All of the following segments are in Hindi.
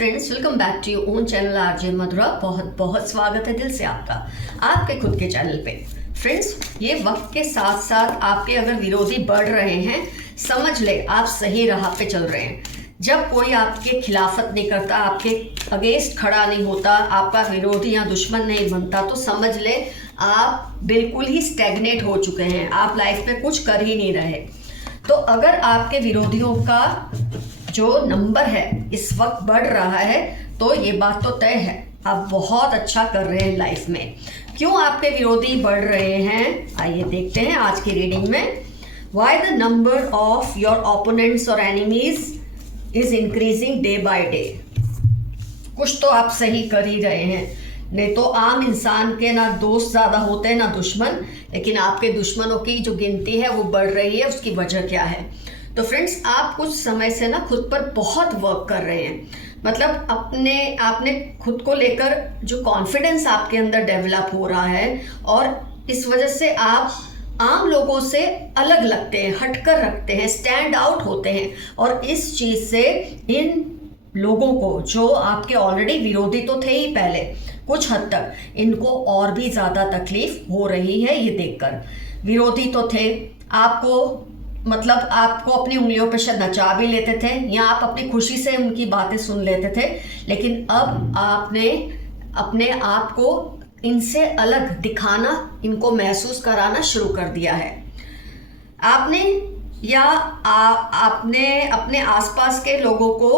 Friends, welcome back to your own channel RJ Madhura. बहुत बहुत स्वागत है दिल से आपका आपके खुद के चैनल पे। फ्रेंड्स, ये वक्त के साथ साथ आपके अगर विरोधी बढ़ रहे हैं, समझ ले आप सही राह पे चल रहे हैं। जब कोई आपके खिलाफत नहीं करता, आपके अगेंस्ट खड़ा नहीं होता, आपका विरोधी या दुश्मन नहीं बनता, तो समझ ले आप बिल्कुल ही स्टैग्नेट हो चुके हैं, आप लाइफ में कुछ कर ही नहीं रहे। तो अगर आपके विरोधियों का जो नंबर है इस वक्त बढ़ रहा है, तो ये बात तो तय है आप बहुत अच्छा कर रहे हैं लाइफ में। क्यों आपके विरोधी बढ़ रहे हैं, आइए देखते हैं आज की रीडिंग में। Why the number of your opponents और enemies is increasing day by day? कुछ तो आप सही कर ही रहे हैं, नहीं तो आम इंसान के ना दोस्त ज़्यादा होते हैं ना दुश्मन, लेकिन आपके दुश्मनों की जो गिनती है वो बढ़ रही है। उसकी वजह क्या है? तो फ्रेंड्स, आप कुछ समय से ना खुद पर बहुत वर्क कर रहे हैं। मतलब आपने खुद को लेकर जो कॉन्फिडेंस आपके अंदर डेवलप हो रहा है, और इस वजह से आप आम लोगों से अलग लगते हैं, हटकर रखते हैं, स्टैंड आउट होते हैं। और इस चीज़ से इन लोगों को, जो आपके ऑलरेडी विरोधी तो थे ही पहले कुछ हद तक, इनको और भी ज़्यादा तकलीफ हो रही है ये देखकर। विरोधी तो थे, आपको मतलब आपको अपनी उंगलियों पे शायद नचा भी लेते थे, या आप अपनी खुशी से उनकी बातें सुन लेते थे, लेकिन अब आपने अपने आप को इनसे अलग दिखाना, इनको महसूस कराना शुरू कर दिया है। आपने आपने अपने आसपास के लोगों को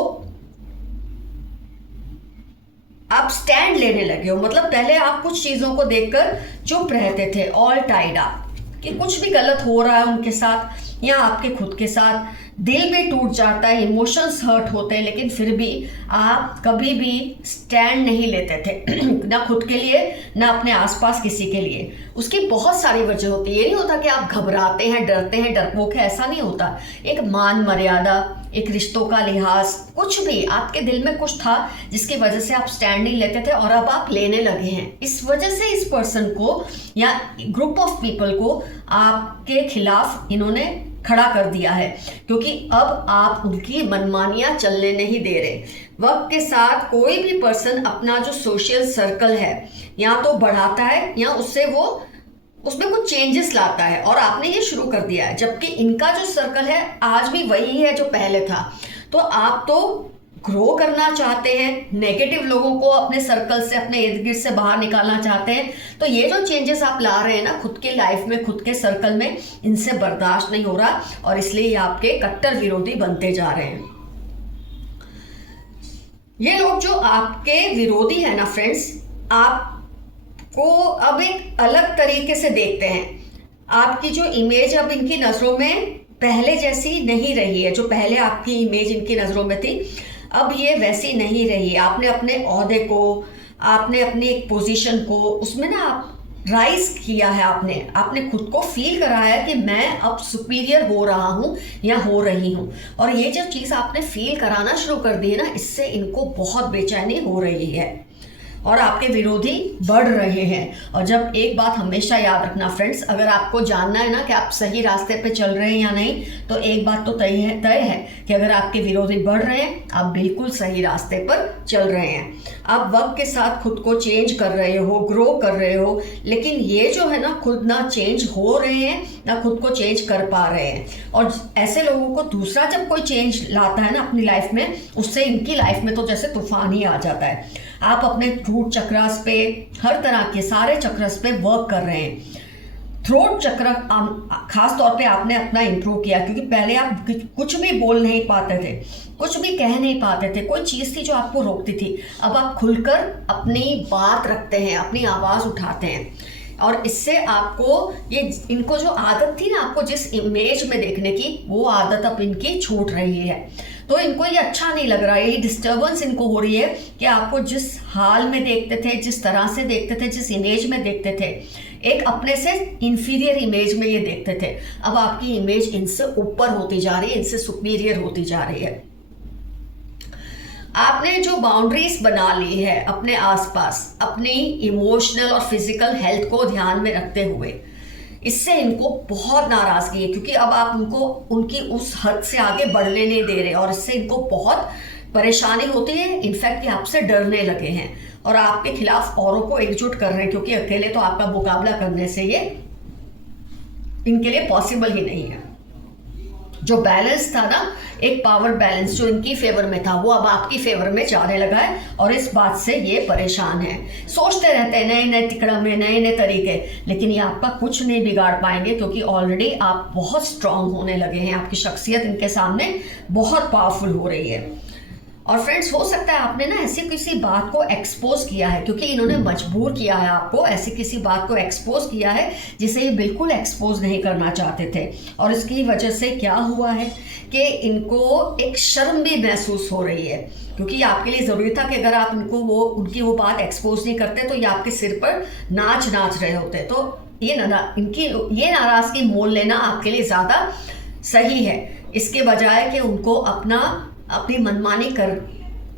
आप स्टैंड लेने लगे हो। मतलब पहले आप कुछ चीज़ों को देखकर चुप रहते थे, ऑल टाइड आप, कि कुछ भी गलत हो रहा है उनके साथ या आपके खुद के साथ, दिल भी टूट जाता है, इमोशंस हर्ट होते हैं, लेकिन फिर भी आप कभी भी स्टैंड नहीं लेते थे ना खुद के लिए ना अपने आसपास किसी के लिए। उसकी बहुत सारी वजह होती है। ये नहीं होता कि आप घबराते हैं, डरते हैं, डरपोक है, ऐसा नहीं होता। एक मान मर्यादा, एक रिश्तों का लिहाज, कुछ भी आपके दिल में कुछ था जिसकी वजह से आप स्टैंड नहीं लेते थे, और अब आप लेने लगे हैं। इस वजह से इस पर्सन को या ग्रुप ऑफ पीपल को आपके खिलाफ इन्होंने खड़ा कर दिया है, क्योंकि अब आप उनकी मनमानियां चलने नहीं दे रहे। वक्त के साथ कोई भी पर्सन अपना जो सोशल सर्कल है या तो बढ़ाता है या उसमें कुछ चेंजेस लाता है, और आपने ये शुरू कर दिया है। जबकि इनका जो सर्कल है आज भी वही है जो पहले था। तो आप तो ग्रो करना चाहते हैं, नेगेटिव लोगों को अपने सर्कल से, अपने इर्द गिर्द से बाहर निकालना चाहते हैं। तो ये जो चेंजेस आप ला रहे हैं ना खुद के लाइफ में, खुद के सर्कल में, इनसे बर्दाश्त नहीं हो रहा, और इसलिए ये आपके कट्टर विरोधी बनते जा रहे हैं। ये लोग जो आपके विरोधी है ना फ्रेंड्स, आपको अब एक अलग तरीके से देखते हैं। आपकी जो इमेज अब इनकी नज़रों में पहले जैसी नहीं रही है। जो पहले आपकी इमेज इनकी नज़रों में थी, अब ये वैसी नहीं रही। आपने अपने ओहदे को, आपने अपनी एक पोजीशन को, उसमें ना आप राइज किया है। आपने खुद को फील कराया है कि मैं अब सुपीरियर हो रहा हूँ या हो रही हूँ। और ये जो चीज़ आपने फील कराना शुरू कर दी है ना, इससे इनको बहुत बेचैनी हो रही है और आपके विरोधी बढ़ रहे हैं। और जब एक बात हमेशा याद रखना फ्रेंड्स, अगर आपको जानना है ना कि आप सही रास्ते पे चल रहे हैं या नहीं, तो एक बात तो तय है कि अगर आपके विरोधी बढ़ रहे हैं, आप बिल्कुल सही रास्ते पर चल रहे हैं। आप वक्त के साथ खुद को चेंज कर रहे हो, ग्रो कर रहे हो, लेकिन ये जो है ना, खुद ना चेंज हो रहे हैं ना खुद को चेंज कर पा रहे हैं। और ऐसे लोगों को दूसरा जब कोई चेंज लाता है ना अपनी लाइफ में, उससे इनकी लाइफ में तो जैसे तूफान ही आ जाता है। आप अपने थ्रोट चक्रस पे, हर तरह के सारे चक्रस पे वर्क कर रहे हैं। थ्रोट चक्र खास तौर पे आपने अपना इंप्रूव किया, क्योंकि पहले आप कुछ भी बोल नहीं पाते थे, कुछ भी कह नहीं पाते थे, कोई चीज़ थी जो आपको रोकती थी। अब आप खुलकर अपनी बात रखते हैं, अपनी आवाज़ उठाते हैं, और इससे आपको इनको जो आदत थी ना आपको जिस इमेज में देखने की, वो आदत अब इनकी छूट रही है। तो इनको ये अच्छा नहीं लग रहा है, ये डिस्टर्बेंस इनको हो रही है कि आपको जिस हाल में देखते थे, जिस तरह से देखते थे, जिस इमेज में देखते थे, एक अपने से इंफीरियर इमेज में ये देखते थे, अब आपकी इमेज इनसे ऊपर होती जा रही है, इनसे सुपीरियर होती जा रही है। आपने जो बाउंड्रीज बना ली है अपने आसपास, अपनी इमोशनल और फिजिकल हेल्थ को ध्यान में रखते हुए, इससे इनको बहुत नाराज़गी है, क्योंकि अब आप उनको उनकी उस हद से आगे बढ़ने नहीं दे रहे, और इससे इनको बहुत परेशानी होती है, इनफैक्ट ये आपसे डरने लगे हैं और आपके खिलाफ औरों को एकजुट कर रहे हैं, क्योंकि अकेले तो आपका मुकाबला करने से ये इनके लिए पॉसिबल ही नहीं है। जो बैलेंस था ना, एक पावर बैलेंस जो इनकी फेवर में था, वो अब आपकी फेवर में जाने लगा है और इस बात से ये परेशान है। सोचते रहते हैं नए नए तिकड़मे, नए नए तरीके, लेकिन ये आपका कुछ नहीं बिगाड़ पाएंगे, क्योंकि ऑलरेडी आप बहुत स्ट्रांग होने लगे हैं। आपकी शख्सियत इनके सामने बहुत पावरफुल हो रही है। और फ्रेंड्स, हो सकता है आपने ना ऐसी किसी बात को एक्सपोज किया है, क्योंकि इन्होंने मजबूर किया है आपको, ऐसी किसी बात को एक्सपोज किया है जिसे ये बिल्कुल एक्सपोज नहीं करना चाहते थे। और इसकी वजह से क्या हुआ है कि इनको एक शर्म भी महसूस हो रही है, क्योंकि आपके लिए ज़रूरी था कि अगर आप उनकी वो बात एक्सपोज नहीं करते तो ये आपके सिर पर नाच रहे होते। तो ये नाराज़गी मोल लेना आपके लिए ज़्यादा सही है, इसके बजाय कि उनको अपनी मनमानी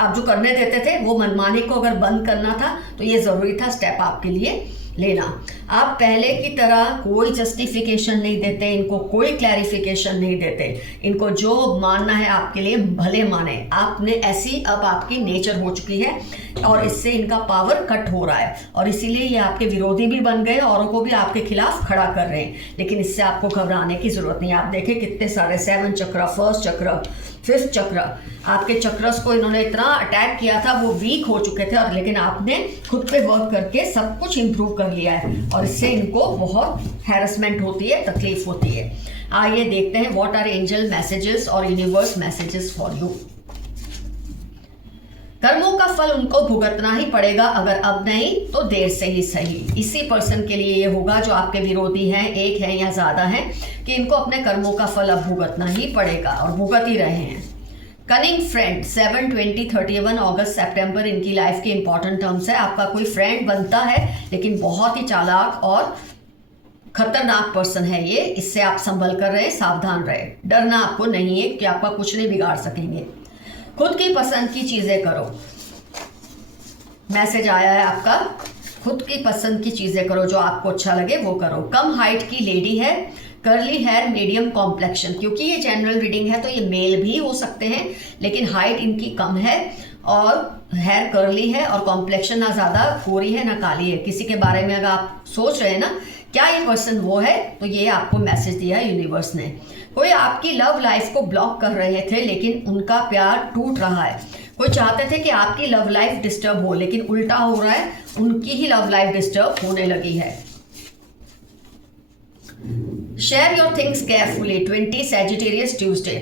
आप जो करने देते थे वो मनमानी को अगर बंद करना था, तो ये ज़रूरी था स्टेप आपके लिए लेना। आप पहले की तरह कोई जस्टिफिकेशन नहीं देते, इनको कोई क्लैरिफिकेशन नहीं देते, इनको जो मानना है आपके लिए भले माने। आपने ऐसी अब आपकी नेचर हो चुकी है और इससे इनका पावर कट हो रहा है और इसीलिए ये आपके विरोधी भी बन गए, औरों को भी आपके खिलाफ खड़ा कर रहे हैं। लेकिन इससे आपको घबराने की जरूरत नहीं। आप देखें कितने सारे 7 चक्र, 1st चक्र, 5th चक्र, आपके चक्रस को इन्होंने इतना अटैक किया था, वो वीक हो चुके थे, और लेकिन आपने खुद पे वर्क करके सब कुछ इम्प्रूव कर लिया है और इससे इनको बहुत हैरेसमेंट होती है, तकलीफ होती है। आइए देखते हैं व्हाट आर एंजल मैसेजेस और यूनिवर्स मैसेजेस फॉर यू। कर्मों का फल उनको भुगतना ही पड़ेगा, अगर अब नहीं तो देर से ही सही। इसी पर्सन के लिए ये होगा जो आपके विरोधी हैं, एक है या ज्यादा हैं, कि इनको अपने कर्मों का फल अब भुगतना ही पड़ेगा और भुगत ही रहे हैं। कनिंग फ्रेंड 7, 20, 31 अगस्त, सितंबर इनकी लाइफ के इंपॉर्टेंट टर्म्स है। आपका कोई फ्रेंड बनता है, लेकिन बहुत ही चालाक और खतरनाक पर्सन है ये, इससे आप संभल कर रहे, सावधान रहे। डरना आपको नहीं है कि आपका कुछ नहीं बिगाड़ सकेंगे। खुद की पसंद की चीजें करो, मैसेज आया है आपका, खुद की पसंद की चीजें करो, जो आपको अच्छा लगे वो करो। कम हाइट की लेडी है, कर्ली हेयर, मीडियम कॉम्प्लेक्शन, क्योंकि ये जनरल रीडिंग है तो ये मेल भी हो सकते हैं, लेकिन हाइट इनकी कम है और हेयर कर्ली है और कॉम्प्लेक्शन ना ज़्यादा गोरी है ना काली है। किसी के बारे में अगर आप सोच रहे हैं ना क्या ये पर्सन वो है, तो ये आपको मैसेज दिया है यूनिवर्स ने। कोई आपकी लव लाइफ को ब्लॉक कर रहे थे, लेकिन उनका प्यार टूट रहा है। कोई चाहते थे कि आपकी लव लाइफ डिस्टर्ब हो, लेकिन उल्टा हो रहा है, उनकी ही लव लाइफ डिस्टर्ब होने लगी है। Share your things carefully 20 Sagittarius Tuesday.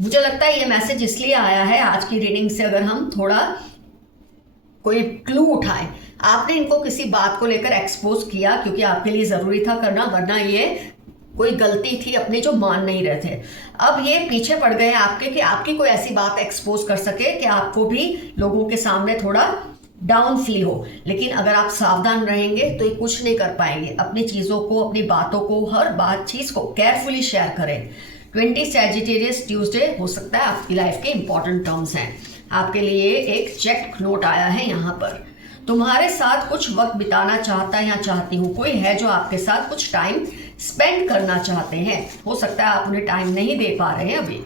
मुझे लगता है ये मैसेज इसलिए आया है आज की रीडिंग से, अगर हम थोड़ा कोई क्लू उठाएं। आपने इनको किसी बात को लेकर एक्सपोज किया क्योंकि आपके लिए ज़रूरी था करना, वरना ये कोई गलती थी अपनी जो मान नहीं रहे थे। अब ये पीछे पड़ गए आपके कि आपकी कोई ऐसी बात एक्सपोज कर सके कि आपको भी लोगों के सामने थोड़ा डाउन फील हो। लेकिन अगर आप सावधान रहेंगे तो ये कुछ नहीं कर पाएंगे। अपनी चीज़ों को, अपनी बातों को, हर बात चीज़ को केयरफुली शेयर करें। 20 सैजिटेरियस ट्यूसडे हो सकता है आपकी लाइफ के इंपॉर्टेंट टर्म्स हैं। आपके लिए एक चेक नोट आया है यहाँ पर। तुम्हारे साथ कुछ वक्त बिताना चाहता है या चाहती हूँ, कोई है जो आपके साथ कुछ टाइम स्पेंड करना चाहते हैं। हो सकता है आप उन्हें टाइम नहीं दे पा रहे हैं अभी।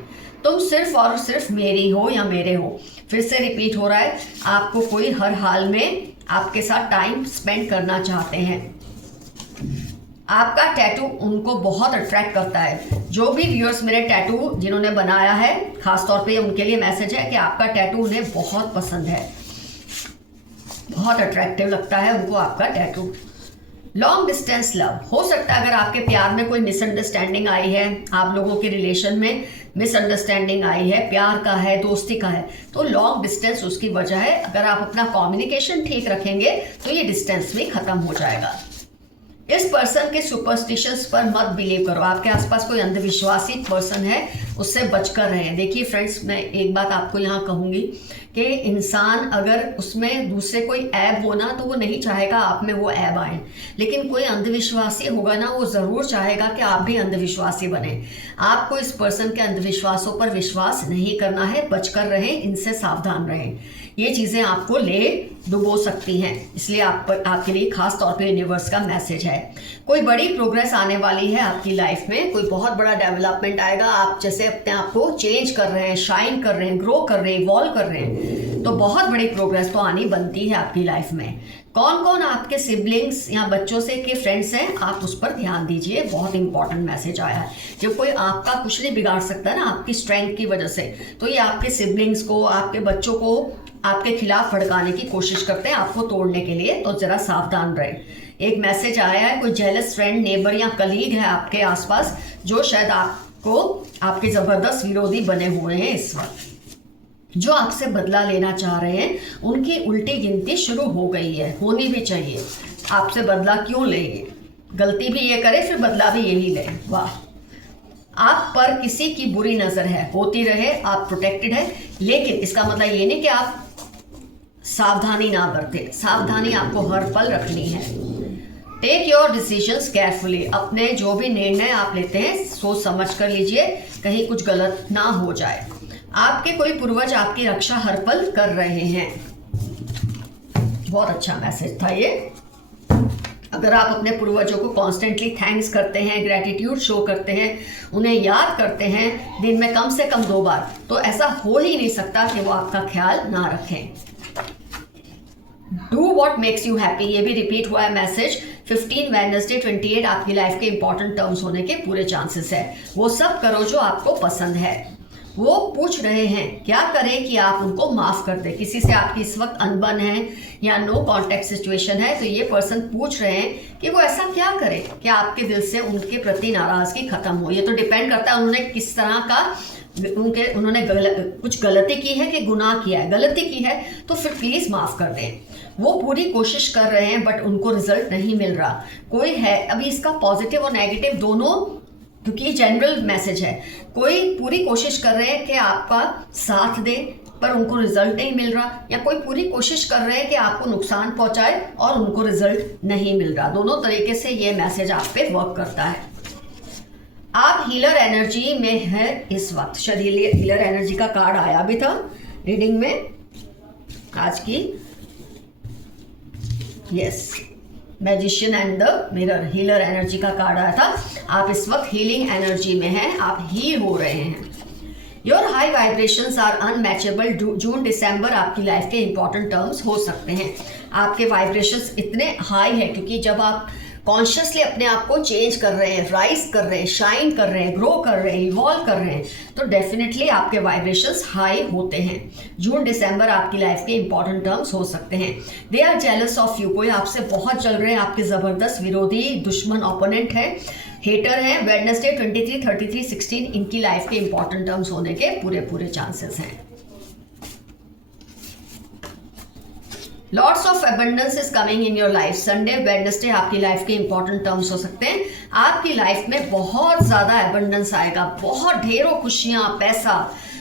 तुम सिर्फ और सिर्फ मेरी हो या मेरे हो। फिर से रिपीट हो रहा है, आपको कोई हर हाल में आपके साथ टाइम स्पेंड करना चाहते हैं। आपका टैटू उनको बहुत अट्रैक्ट करता है। जो भी व्यूअर्स मेरे टैटू जिन्होंने बनाया है, खासतौर पे उनके लिए मैसेज है कि आपका टैटू उन्हें बहुत पसंद है, बहुत अट्रैक्टिव लगता है उनको आपका टैटू। लॉन्ग डिस्टेंस लव, हो सकता है अगर आपके प्यार में कोई मिसअंडरस्टैंडिंग आई है, आप लोगों के रिलेशन में मिसअंडरस्टैंडिंग आई है, प्यार का है, दोस्ती का है, तो लॉन्ग डिस्टेंस उसकी वजह है। अगर आप अपना कम्युनिकेशन ठीक रखेंगे तो ये डिस्टेंस भी खत्म हो जाएगा। इस पर्सन के सुपरस्टिशंस पर मत बिलीव करो। आपके आसपास कोई अंधविश्वासी पर्सन है, उससे बचकर रहें। देखिए फ्रेंड्स, मैं एक बात आपको यहाँ कहूँगी कि इंसान अगर उसमें दूसरे कोई ऐब होना तो वो नहीं चाहेगा आप में वो ऐब आए, लेकिन कोई अंधविश्वासी होगा ना, वो ज़रूर चाहेगा कि आप भी अंधविश्वासी बने। आपको इस पर्सन के अंधविश्वासों पर विश्वास नहीं करना है, बचकर रहें, इनसे सावधान रहें। ये चीज़ें आपको ले डुबो सकती हैं, इसलिए आपके लिए खास तौर पे यूनिवर्स का मैसेज है। कोई बड़ी प्रोग्रेस आने वाली है आपकी लाइफ में, कोई बहुत बड़ा डेवलपमेंट आएगा। आप जैसे से अपने आप को चेंज कर रहे हैं, शाइन कर रहे हैं, ग्रो कर रहे हैं, इवॉल्व कर रहे हैं, तो बहुत बड़ी प्रोग्रेस तो आनी बनती है आपकी लाइफ में। कौन कौन आपके सिबलिंग्स या बच्चों से के फ्रेंड्स हैं, आप उस पर ध्यान दीजिए। बहुत इंपॉर्टेंट मैसेज आया है। जब कोई आपका कुछ नहीं बिगाड़ सकता है ना आपकी स्ट्रेंथ की वजह से, तो ये आपके सिबलिंग्स को, आपके बच्चों को आपके खिलाफ भड़काने की कोशिश करते हैं, आपको तोड़ने के लिए, तो जरा सावधान रहे। एक मैसेज आया है, कोई जेलस फ्रेंड, नेबर या कलीग है आपके आसपास जो शायद आपको आपके जबरदस्त विरोधी बने हुए हैं इस वक्त, जो आपसे बदला लेना चाह रहे हैं। उनकी उल्टी गिनती शुरू हो गई है, होनी भी चाहिए। आपसे बदला क्यों लेंगे? गलती भी ये करे फिर बदला भी यही ले। वाह, आप पर किसी की बुरी नजर है, होती रहे, आप प्रोटेक्टेड है, लेकिन इसका मतलब ये नहीं कि आप सावधानी ना बरते। सावधानी आपको हर पल रखनी है। Take your decisions carefully. अपने जो भी निर्णय आप लेते हैं सोच समझ कर लीजिए, कहीं कुछ गलत ना हो जाए। आपके कोई पूर्वज आपकी रक्षा हर पल कर रहे हैं। बहुत अच्छा मैसेज था ये। अगर आप अपने पूर्वजों को कॉन्स्टेंटली थैंक्स करते हैं, ग्रेटिट्यूड शो करते हैं, उन्हें याद करते हैं दिन में कम से कम 2 बार, तो ऐसा हो ही नहीं सकता कि वो आपका ख्याल ना रखें। Do what makes you happy, ये भी रिपीट हुआ है मैसेज। 15 वेडनेसडे 28 आपकी लाइफ के इंपॉर्टेंट टर्म्स होने के पूरे चांसेस है। वो सब करो जो आपको पसंद है। वो पूछ रहे हैं क्या करें कि आप उनको माफ कर दें। किसी से आपकी इस वक्त अनबन है या नो कॉन्टेक्ट सिचुएशन है, तो ये पर्सन पूछ रहे हैं कि वो ऐसा क्या करे कि आपके दिल से उनके प्रति नाराजगी खत्म हो। ये तो डिपेंड करता है उन्होंने किस तरह का उन्होंने कुछ गलती की है कि गुनाह किया है। गलती की है तो फिर प्लीज माफ कर दें। वो पूरी कोशिश कर रहे हैं बट उनको रिजल्ट नहीं मिल रहा। कोई है अभी इसका पॉजिटिव और नेगेटिव दोनों, क्योंकि जनरल मैसेज है। कोई पूरी कोशिश कर रहे हैं कि आपका साथ दे पर उनको रिजल्ट नहीं मिल रहा, या कोई पूरी कोशिश कर रहे हैं कि आपको नुकसान पहुंचाए और उनको रिजल्ट नहीं मिल रहा। दोनों तरीके से ये मैसेज आप पे वर्क करता है। आप हीलर एनर्जी में है इस वक्त। शायद हीलर एनर्जी का कार्ड आया भी था रीडिंग में आज की। Yes, magician and the mirror, healer energy का कार्ड आया था। आप इस वक्त हीलिंग एनर्जी में हैं, आप हील हो रहे हैं। Your high vibrations are unmatchable. June दिसंबर आपकी लाइफ के इंपॉर्टेंट टर्म्स हो सकते हैं। आपके वाइब्रेशंस इतने हाई है क्योंकि जब आप कॉन्शियसली अपने आप को चेंज कर रहे हैं, राइज कर रहे हैं, शाइन कर रहे हैं, ग्रो कर रहे हैं, इवॉल्व कर रहे हैं, तो डेफिनेटली आपके वाइब्रेशंस हाई होते हैं। जून दिसंबर आपकी लाइफ के इंपॉर्टेंट टर्म्स हो सकते हैं। They are jealous of you. कोई आपसे बहुत जल रहे हैं, आपके जबरदस्त विरोधी, दुश्मन, ओपोनेंट है, हेटर है। वेडनेसडे 23, 33, 16 इनकी लाइफ के इंपॉर्टेंट टर्म्स होने के पूरे चांसेस हैं। Lots of abundance is coming in your life. Sunday Wednesday आपकी लाइफ के इंपॉर्टेंट टर्म्स हो सकते हैं। आपकी लाइफ में बहुत ज्यादा एबंडेंस आएगा, बहुत ढेरों खुशियां, पैसा,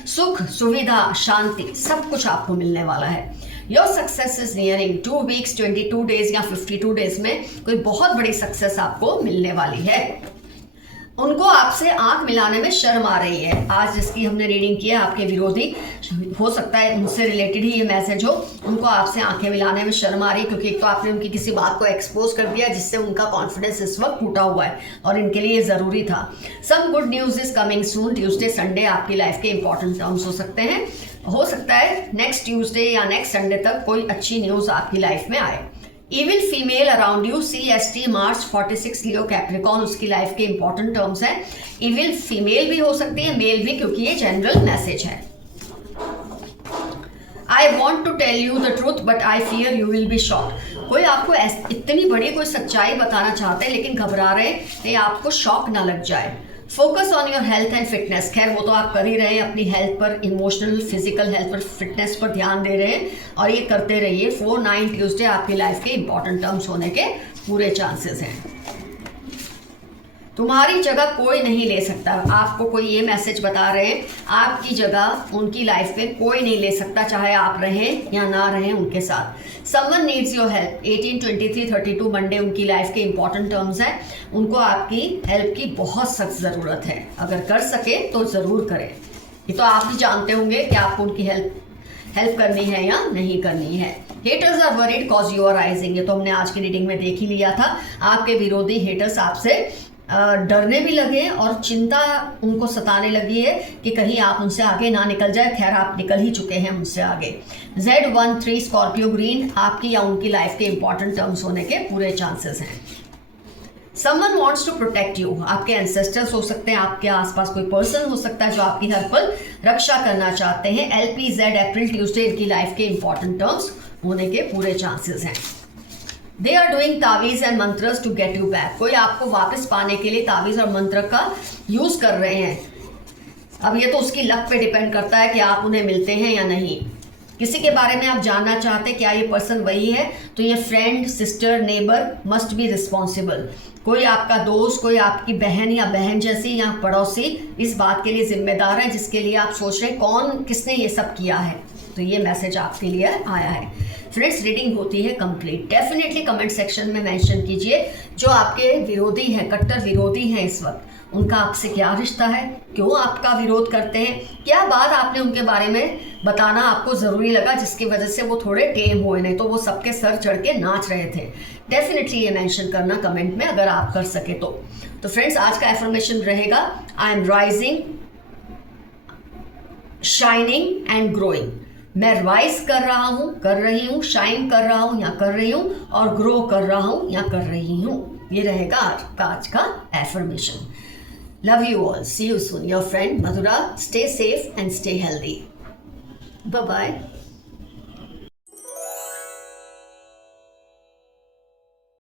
सुख, सुविधा, शांति, सब कुछ आपको मिलने वाला है। Your success is nearing. 2 weeks, 22 days या 52 डेज में कोई बहुत बड़ी सक्सेस आपको मिलने वाली है। उनको आपसे आंख मिलाने में शर्म आ रही है। आज जिसकी हमने रीडिंग की है, आपके विरोधी, हो सकता है उनसे रिलेटेड ही ये मैसेज हो। उनको आपसे आंखें मिलाने में शर्म आ रही है क्योंकि एक तो आपने उनकी किसी बात को एक्सपोज कर दिया जिससे उनका कॉन्फिडेंस इस वक्त टूटा हुआ है और इनके लिए ज़रूरी था। Some good news is coming soon. Tuesday Sunday आपकी लाइफ के इंपॉर्टेंट टर्म्स हो सकते हैं। हो सकता है नेक्स्ट ट्यूसडे या नेक्स्ट संडे तक कोई अच्छी न्यूज़ आपकी लाइफ में आए। Evil female around you. CST March 46 Leo Capricorn उसकी लाइफ के इंपॉर्टेंट टर्म्स है। इविल फीमेल भी हो सकती है, मेल भी, क्योंकि ये जनरल मैसेज है। I want to tell you the truth but I fear you will be shocked. कोई आपको इतनी बड़ी कोई सच्चाई बताना चाहते हैं लेकिन घबरा रहे हैं कि आपको शॉक ना लग जाए। Focus on your health and fitness. खैर वो तो आप कर ही रहे हैं, अपनी हेल्थ पर, इमोशनल, फिजिकल हेल्थ पर, फिटनेस पर ध्यान दे रहे हैं और ये करते रहिए। 4-9 ट्यूसडे आपकी लाइफ के इंपॉर्टेंट टर्म्स होने के पूरे चांसेस हैं। तुम्हारी जगह कोई नहीं ले सकता। आपको कोई ये मैसेज बता रहे हैं, आपकी जगह उनकी लाइफ में कोई नहीं ले सकता, चाहे आप रहें या ना रहें उनके साथ। Someone needs your help. 18, 23, 32 Monday उनकी लाइफ के इंपॉर्टेंट टर्म्स हैं। उनको आपकी हेल्प की बहुत सख्त ज़रूरत है। अगर कर सके तो ज़रूर करें। ये तो आप ही जानते होंगे कि आपको उनकी हेल्प करनी है या नहीं करनी है। Haters are worried cause you are rising. ये तो हमने आज की रीडिंग में देख ही लिया था। आपके विरोधी हेटर्स आपसे डरने भी लगे और चिंता उनको सताने लगी है कि कहीं आप उनसे आगे ना निकल जाए। खैर आप निकल ही चुके हैं उनसे आगे। Z13 स्कॉर्पियो ग्रीन, आपकी या उनकी लाइफ के इंपॉर्टेंट टर्म्स होने के पूरे चांसेस हैं। Someone wants to protect you, आपके एंसेस्टर्स हो सकते हैं, आपके आसपास कोई पर्सन हो सकता है जो आपकी हर पल रक्षा करना चाहते हैं। LPZ अप्रैल ट्यूसडे इनकी लाइफ के इंपॉर्टेंट टर्म्स होने के पूरे चांसेस हैं। दे आर डूइंग तावीज and mantras to get you back, कोई आपको वापस पाने के लिए तावीज और मंत्र का यूज कर रहे हैं। अब ये तो उसकी लक पे डिपेंड करता है कि आप उन्हें मिलते हैं या नहीं। किसी के बारे में आप जानना चाहते हैं क्या ये पर्सन वही है, तो ये friend, sister, neighbour must be responsible. कोई आपका दोस्त, कोई आपकी बहन या बहन जैसी या पड़ोसी इस बात के लिए जिम्मेदार है जिसके लिए आप सोच रहे हैं कौन किसने ये सब किया है। तो ये मैसेज आपके लिए आया है। फ्रेंड्स, रीडिंग होती है कंप्लीट। डेफिनेटली कमेंट सेक्शन में मेंशन कीजिए जो आपके विरोधी हैं, कट्टर विरोधी हैं इस वक्त, उनका आपसे क्या रिश्ता है, क्यों आपका विरोध करते हैं, क्या बात आपने उनके बारे में बताना आपको ज़रूरी लगा जिसकी वजह से वो थोड़े टेम हुए, नहीं तो वो सबके सर चढ़ के नाच रहे थे। डेफिनेटली ये मेंशन करना कमेंट में अगर आप कर सके तो। फ्रेंड्स, आज का एफर्मेशन रहेगा I am rising, shining and growing. मैं राइज कर रहा हूँ, कर रही हूँ, शाइन कर रहा हूँ या कर रही हूँ, और ग्रो कर रहा हूँ या कर रही हूँ। ये रहेगा आज का affirmation. Love you all. See you soon. Your friend Madhura. Stay safe and stay healthy. Bye-bye.